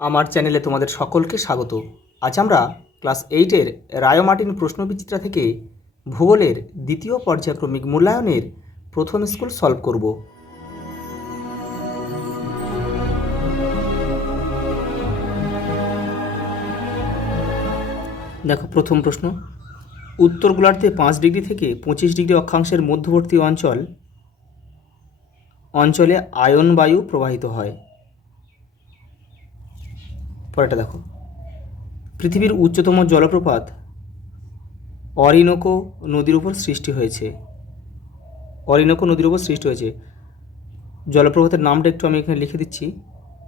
আমার চ্যানেলে তোমাদের সকলকে স্বাগত। আজ আমরা ক্লাস 8-এর রায় মার্টিন প্রশ্নবিচিত্রা থেকে ভূগোলের দ্বিতীয় পর্যায়ক্রমিক মূল্যায়নের প্রথম স্কুল সলভ করব। দেখো প্রথম প্রশ্ন, উত্তর গোলার্ধে 5 ডিগ্রি থেকে 25 ডিগ্রি অক্ষাংশের মধ্যবর্তী অঞ্চলে আয়ন বায়ু প্রবাহিত হয়। পরেরটা দেখো, পৃথিবীর উচ্চতম জলপ্রপাত অরিনোকো নদীর উপর সৃষ্টি হয়েছে। অরিনোকো নদীর উপর সৃষ্টি হয়েছে। জলপ্রপাতের নামটা একটু আমি এখানে লিখে দিচ্ছি,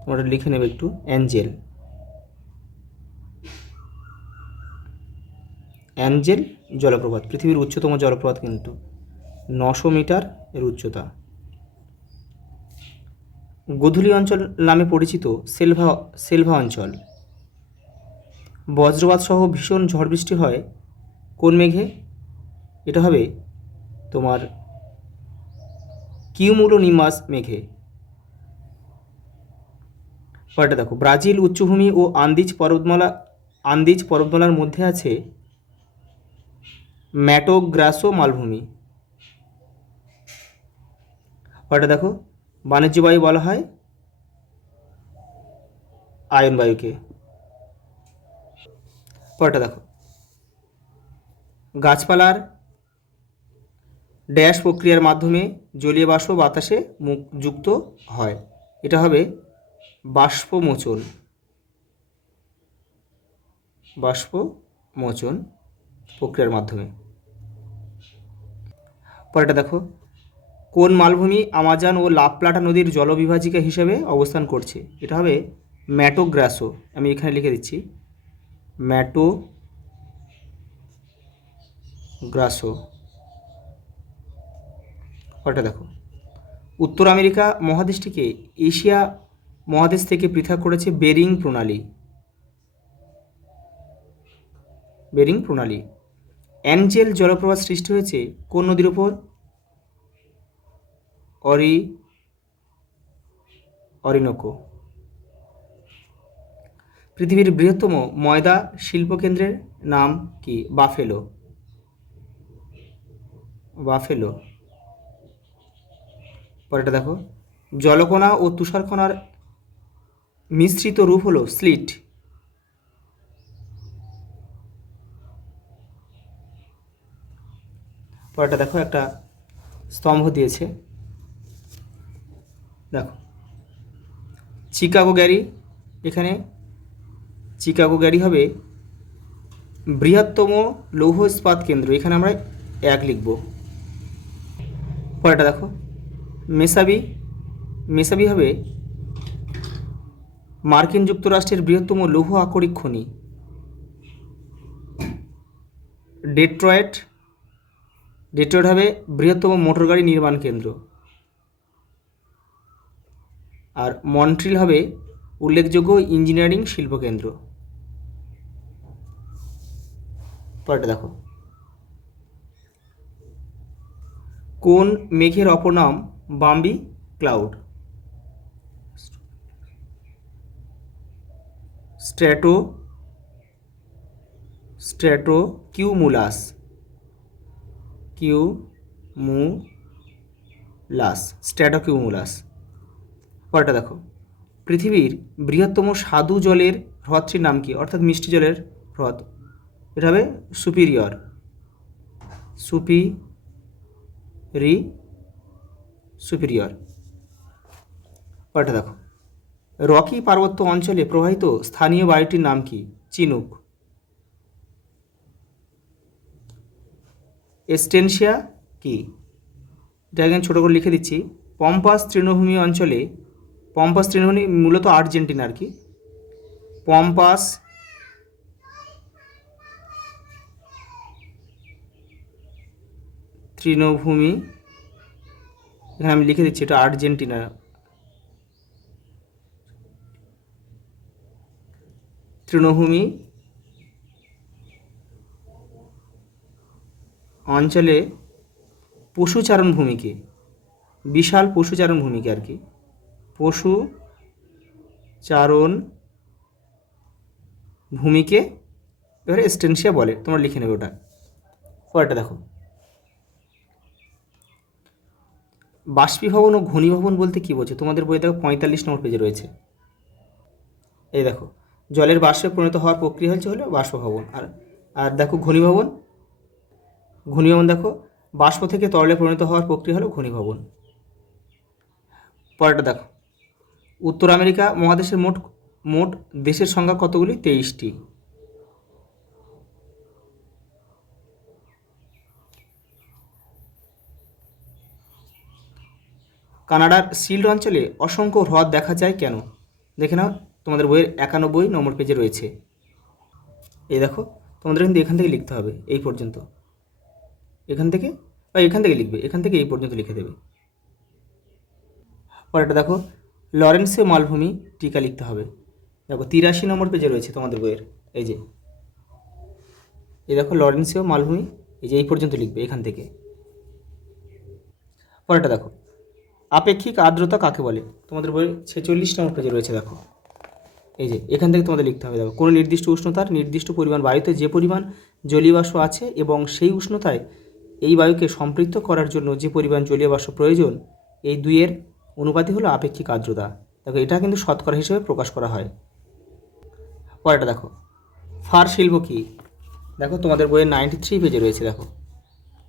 তোমরা লিখে নেবে একটু। অ্যাঞ্জেল জলপ্রপাত, পৃথিবীর উচ্চতম জলপ্রপাত, কিন্তু 900 মিটার এর উচ্চতা। গোধূলি অঞ্চল নামে পরিচিত সেলভা অঞ্চল। বজ্রপাত সহ ভীষণ ঝড় বৃষ্টি হয় কোন মেঘে? এটা হবে তোমার কিউমুলোনিমাস মেঘে। পরেরটা দেখো, ব্রাজিল উচ্চভূমি ও আন্দিজ পর্বতমালার মধ্যে আছে ম্যাটো গ্রাসো মালভূমি। পরেরটা দেখো, বাণিজ্য বায়ু বলা হয় আয়ন বায়ুকে। পরেরটা দেখো, গাছপালার ড্যাশ প্রক্রিয়ার মাধ্যমে জলীয় বাষ্প বাতাসে যুক্ত হয়। এটা হবে বাষ্পমোচন। বাষ্পমোচন প্রক্রিয়ার মাধ্যমে। পরেরটা দেখো, কোন মালভূমি আমাজন ও লা প্লাটা নদীর জলবিভাজিকা হিসেবে অবস্থান করছে? এটা হবে ম্যাটো গ্রাসো। আমি এখানে লিখে দিচ্ছি ম্যাটো গ্রাসো। পরেরটা দেখো, উত্তর আমেরিকা মহাদেশটিকে এশিয়া মহাদেশ থেকে পৃথক করেছে বেরিং প্রণালী। বেরিং প্রণালী। অ্যাঞ্জেল জলপ্রপাত সৃষ্টি হয়েছে কোন নদীর উপর? অরিনোকো। পৃথিবীর বৃহত্তম ময়দা শিল্পকেন্দ্রের নাম কি? বাফেলো। পরেরটা দেখো, জলকণা ও তুষারকণার মিশ্রিত রূপ হলো স্লিট। পরেরটা দেখো, একটা স্তম্ভ দিয়েছে, দেখো চিকাগো গ্যারি। এখানে চিকাগো গ্যারি হবে বৃহত্তম লৌহ ইস্পাত কেন্দ্র, এখানে আমরা 1 লিখব। পরেরটা দেখো, মেসাবি হবে মার্কিন যুক্তরাষ্ট্রের বৃহত্তম লৌহ আকরিক খনি। ডেট্রয়েট হবে বৃহত্তম মোটরগাড়ি নির্মাণ কেন্দ্র। আর মন্ট্রিল হবে উল্লেখযোগ্য ইঞ্জিনিয়ারিং শিল্পকেন্দ্র। পরেরটা দেখো, কোন মেঘের অপর নাম বাম্বি ক্লাউড? স্ট্র্যাটোকিউমুলাস। স্ট্র্যাটোকিউমুলাস। পরেরটা দেখো, পৃথিবীর বৃহত্তম স্বাদু জলের হ্রদটির নাম কি? অর্থাৎ মিষ্টি জলের হ্রদ। এটা হবে সুপিরিয়র। পরেরটা দেখো, রকি পার্বত্য অঞ্চলে প্রবাহিত স্থানীয় বায়ুটির নাম কি? চিনুক। এস্টেনশিয়া কি? এটা এখানে ছোটো করে লিখে দিচ্ছি। পম্পাস তৃণভূমি মূলত আর্জেন্টিনা আর কি। পম্পাস তৃণভূমি, এখানে আমি লিখে দিচ্ছি এটা আর্জেন্টিনা। তৃণভূমি অঞ্চলে পশুচারণ ভূমিকে, বিশাল পশুচারণ ভূমিকে আর কি, পশুচারণ ভূমিকে এবারে স্টেনশিয়া বলে, তোমরা লিখে নেবে ওটা। পরেরটা দেখো, বাষ্পীভবন ও ঘনীভবন বলতে কী বোঝে? তোমাদের বইয়ে দেখো 45 নম্বর পেজে রয়েছে। এই দেখো, জলের বাষ্পে পরিণত হওয়ার প্রক্রিয়া হলো বাষ্পভবন। আর আর দেখো ঘনীভবন, ঘনীভবন দেখো বাষ্প থেকে তরলে পরিণত হওয়ার প্রক্রিয়া হলো ঘনীভবন। পরেরটা দেখো, উত্তর আমেরিকা মহাদেশের মোট মোট দেশের সংখ্যা কতগুলি? 23টি। কানাডার শিল্ড অঞ্চলে অসংখ্য হ্রদ দেখা যায় কেন? দেখে নাও, তোমাদের বইয়ের 91 নম্বর পেজে রয়েছে। এই দেখো, তোমাদের কিন্তু এখান থেকে লিখতে হবে এই পর্যন্ত, এখান থেকে বা এখান থেকে লিখবে, এখান থেকে এই পর্যন্ত লিখে দেবে। পরেরটা দেখো, লরেন্সীয় মালভূমি টিকা লিখতে হবে। দেখো 83 নম্বর পেজে রয়েছে তোমাদের বইয়ের। এই যে এই দেখো লরেন্সীয় মালভূমি, এই যে এই পর্যন্ত লিখবে এখান থেকে। পরেরটা দেখো, আপেক্ষিক আর্দ্রতা কাকে বলে? তোমাদের বইয়ের 46 নম্বর পেজে রয়েছে। দেখো এই যে এখান থেকে তোমাদের লিখতে হবে। দেখো, কোনো নির্দিষ্ট উষ্ণতার নির্দিষ্ট পরিমাণ বায়ুতে যে পরিমাণ জলীয় বাষ্প আছে এবং সেই উষ্ণতায় এই বায়ুকে সম্পৃক্ত করার জন্য যে পরিমাণ জলীয় বাষ্প প্রয়োজন, এই দুইয়ের অনুপাতই হলো আপেক্ষিক আর্দ্রতা। দেখো এটা কিন্তু শতকরা হিসেবে প্রকাশ করা হয়। পরেরটা দেখো, ফার শিল্প কী? দেখো তোমাদের বইয়ের 93 পেজে রয়েছে। দেখো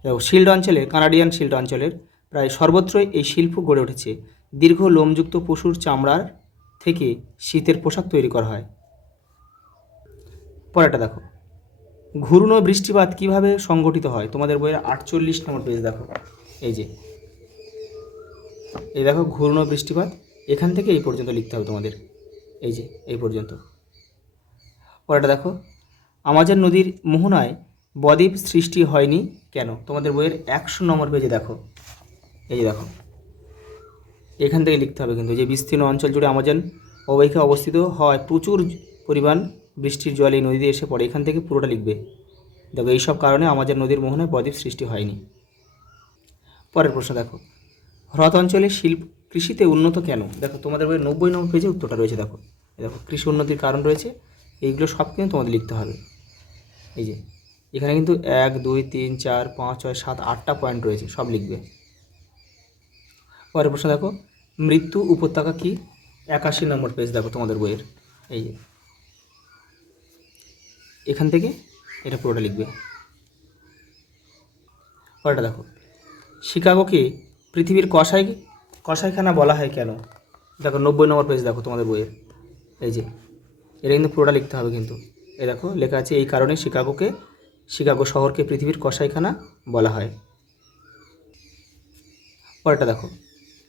দেখো শিল্ড অঞ্চলের, কানাডিয়ান শিল্ড অঞ্চলের প্রায় সর্বত্রই এই শিল্প গড়ে উঠেছে। দীর্ঘ লোমযুক্ত পশুর চামড়ার থেকে শীতের পোশাক তৈরি করা হয়। পরেরটা দেখো, ঘূর্ণ বৃষ্টিপাত কিভাবে সংগঠিত হয়? তোমাদের বইয়ের 48 নম্বর পেজ। দেখো এই যে এই দেখো ঘূর্ণ বৃষ্টিপাত, এখান থেকে এই পর্যন্ত লিখতে হবে তোমাদের, এই যে এই পর্যন্ত। পরেরটা দেখো, আমাজন নদীর মোহনায় বদ্বীপ সৃষ্টি হয়নি কেন? তোমাদের বইয়ের 100 নম্বর পেজে দেখো, এই যে দেখো এখান থেকে লিখতে হবে কিন্তু, যে বিস্তীর্ণ অঞ্চল জুড়ে আমাজন অববাহিকা অবস্থিত হয়, প্রচুর পরিমাণ বৃষ্টির জল এই নদীতে এসে পড়ে, এখান থেকে পুরোটা লিখবে। দেখো এইসব কারণে আমাজন নদীর মোহনায় বদ্বীপ সৃষ্টি হয়নি। পরের প্রশ্ন দেখো, হ্রদ অঞ্চলে শিল্প কৃষিতে উন্নত কেন? দেখো তোমাদের বইয়ের 90 নম্বর পেজে উত্তরটা রয়েছে। দেখো দেখো কৃষি উন্নতির কারণ রয়েছে, এইগুলো সব কিন্তু তোমাদের লিখতে হবে। এই যে এখানে কিন্তু 1 2 3 4 5 6 7 8টা পয়েন্ট রয়েছে, সব লিখবে। পরের প্রশ্ন দেখো, মৃত্যু উপত্যকা কি? 81 নম্বর পেজ দেখো তোমাদের বইয়ের, এই যে এখান থেকে এটা পুরোটা লিখবে। পরেরটা দেখো, শিকাগোকে পৃথিবীর কসাইখানা বলা হয় কেন? দেখো 90 নম্বর পেজ দেখো তোমাদের বইয়ের, এই যে এটা কিন্তু পুরোটা লিখতে হবে কিন্তু। এই দেখো লেখা আছে, এই কারণে শিকাগো শহরকে পৃথিবীর কসাইখানা বলা হয়। পরেরটা দেখো,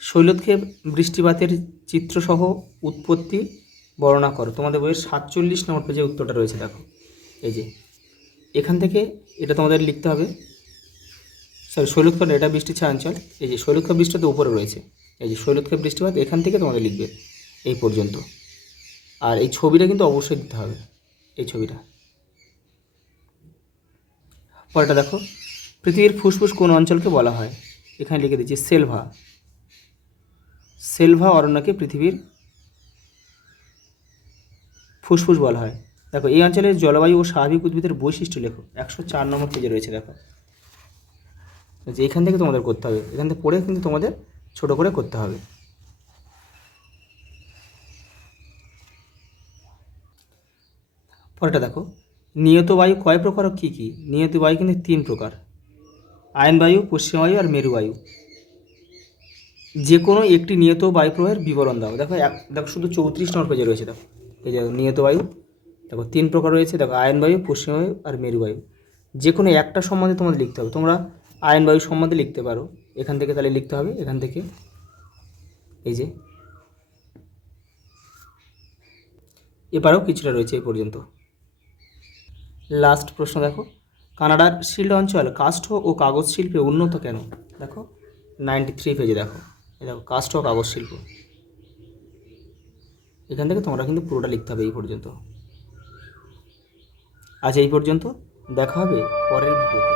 শৈলক্ষেপ বৃষ্টিপাতের চিত্রসহ উৎপত্তি বর্ণনা করো। তোমাদের বইয়ের 47 নম্বর পেজে উত্তরটা রয়েছে। দেখো এই যে এখান থেকে এটা তোমাদের লিখতে হবে। শৈলক্ষেপ এটা বৃষ্টি ছায়া অঞ্চল, এই যে শৈলক্ষেপ বৃষ্টিপাত উপরে রয়েছে, এই যে শৈলক্ষেপ বৃষ্টিপাত এখান থেকে তোমাদের লিখবে এই পর্যন্ত। আর এই ছবিটা কিন্তু অবশ্যই দিতে হবে, এই ছবিটা। পরেরটা দেখো, পৃথিবীর ফুসফুস কোন অঞ্চলকে বলা হয়? এখানে লিখে দিচ্ছি সেলভা অরণ্যকে পৃথিবীর ফুসফুস বলা হয়। দেখো এই অঞ্চলের জলবায়ু ও স্বাভাবিক উদ্ভিদের বৈশিষ্ট্য লেখো, 104 নম্বর পেজে রয়েছে। দেখো যে এখান থেকে তোমাদের করতে হবে, এখান থেকে পড়ে কিন্তু তোমাদের ছোট করে করতে হবে। পরেরটা দেখো, নিয়ত বায়ু কয় প্রকার ও কী কী? নিয়ত বায়ু কিন্তু 3 প্রকার, আয়ন বায়ু, পশ্চিম বায়ু আর মেরু বায়ু। যে কোনো একটি নিয়ত বায়ু প্রবাহের বিবরণ দাও। দেখো দেখো শুধু 34 নম্বর পেজে রয়েছে। দেখো এই যে নিয়ত বায়ু, দেখো 3 প্রকার রয়েছে। দেখো আয়ন বায়ু, পশ্চিম বায়ু আর মেরু বায়ু। যে কোনো একটা সম্বন্ধে তোমাদের লিখতে হবে। তোমরা আয়ন বায়ু সম্বন্ধে লিখতে পারো, এখান থেকে তাহলে লিখতে হবে, এখান থেকে এই যে এবারেও কিছুটা রয়েছে এই পর্যন্ত। লাস্ট প্রশ্ন দেখো, কানাডার শিল্ড অঞ্চল কাষ্ঠ ও কাগজ শিল্পে উন্নত কেন? দেখো 93 পেজে দেখো, এই দেখো কাষ্ঠ ও কাগজ শিল্প, এখান থেকে তোমরা কিন্তু পুরোটা লিখতে হবে এই পর্যন্ত। আজ এই পর্যন্ত, দেখা হবে পরের ভিডিওতে।